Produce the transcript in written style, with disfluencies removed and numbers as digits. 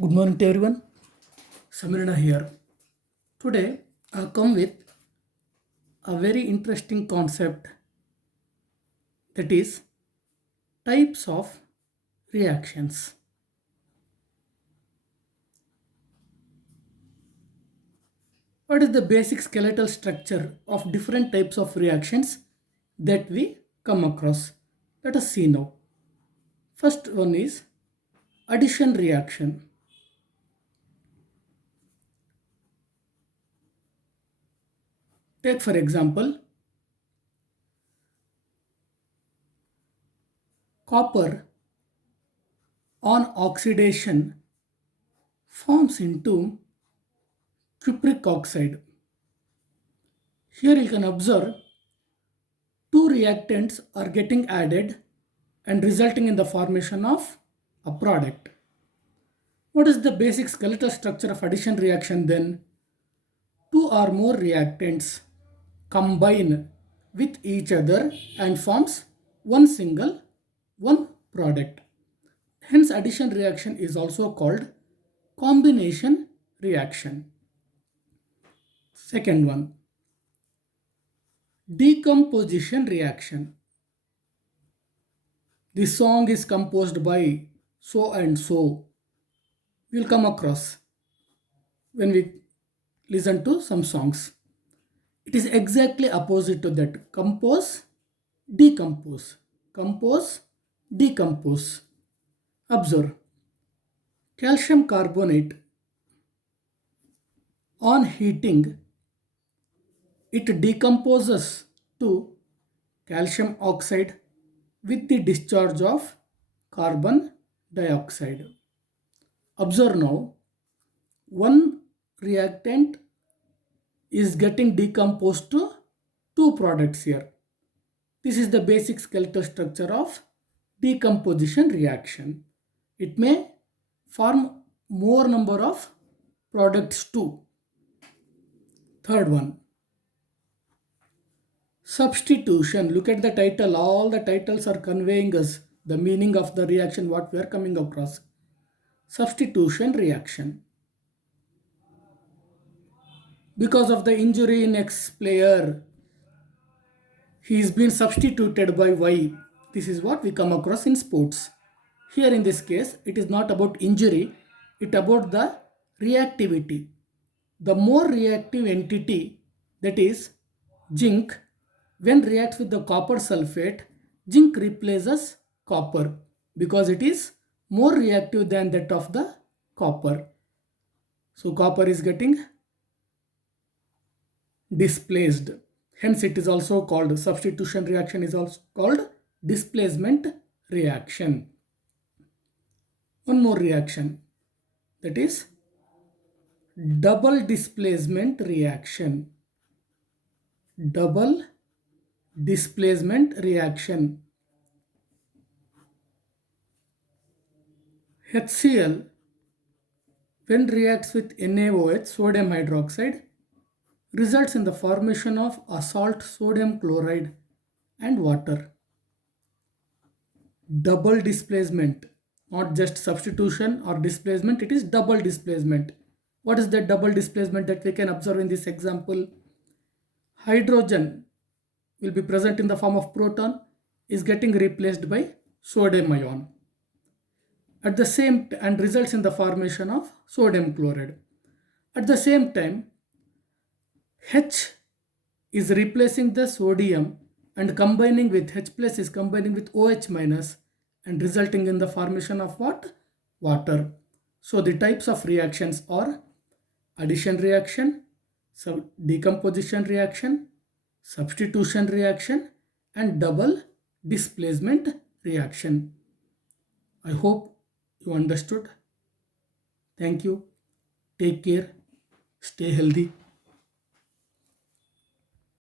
Good morning to everyone. Samirna here. Today I come with a very interesting concept, that is types of reactions. What is the basic skeletal structure of different types of reactions that we come across? Let us see now. First one is addition reaction. Take for example copper on oxidation forms into cupric oxide. Here you can observe two reactants are getting added and resulting in the formation of a product. What is the basic skeletal structure of addition reaction then? Two or more reactants combine with each other and forms one product. Hence addition reaction is also called combination reaction. Second one, decomposition reaction. The song is composed by so and so. We'll come across when we listen to some songs. It is exactly opposite to that. Compose, decompose. Compose, decompose. Observe. Calcium carbonate on heating, it decomposes to calcium oxide with the discharge of carbon dioxide. Observe now, one reactant is getting decomposed to two products here. This is the basic skeletal structure of decomposition reaction. It may form more number of products too. Third one, substitution. Look at the title. All the titles are conveying us the meaning of the reaction what we are coming across. Substitution reaction. Because of the injury in X player, he is being substituted by Y. This is what we come across in sports. Here in this case, it is not about injury, it about the reactivity. The more reactive entity, that is zinc, when reacts with the copper sulfate, zinc replaces copper because it is more reactive than that of the copper. So copper is getting displaced. Hence it is also called substitution reaction, is also called displacement reaction. One more reaction, that is double displacement reaction. Double displacement reaction. HCl when reacts with NaOH, sodium hydroxide, results in the formation of a salt, sodium chloride and water. Double displacement, not just substitution or displacement, it is double displacement. What is that double displacement that we can observe in this example? Hydrogen will be present in the form of proton, is getting replaced by sodium ion at the same and results in the formation of sodium chloride. At the same time, H is replacing the sodium and combining with H plus is combining with OH minus and resulting in the formation of what? Water. So the types of reactions are addition reaction, decomposition reaction, substitution reaction and double displacement reaction. I hope you understood. Thank you. Take care. Stay healthy.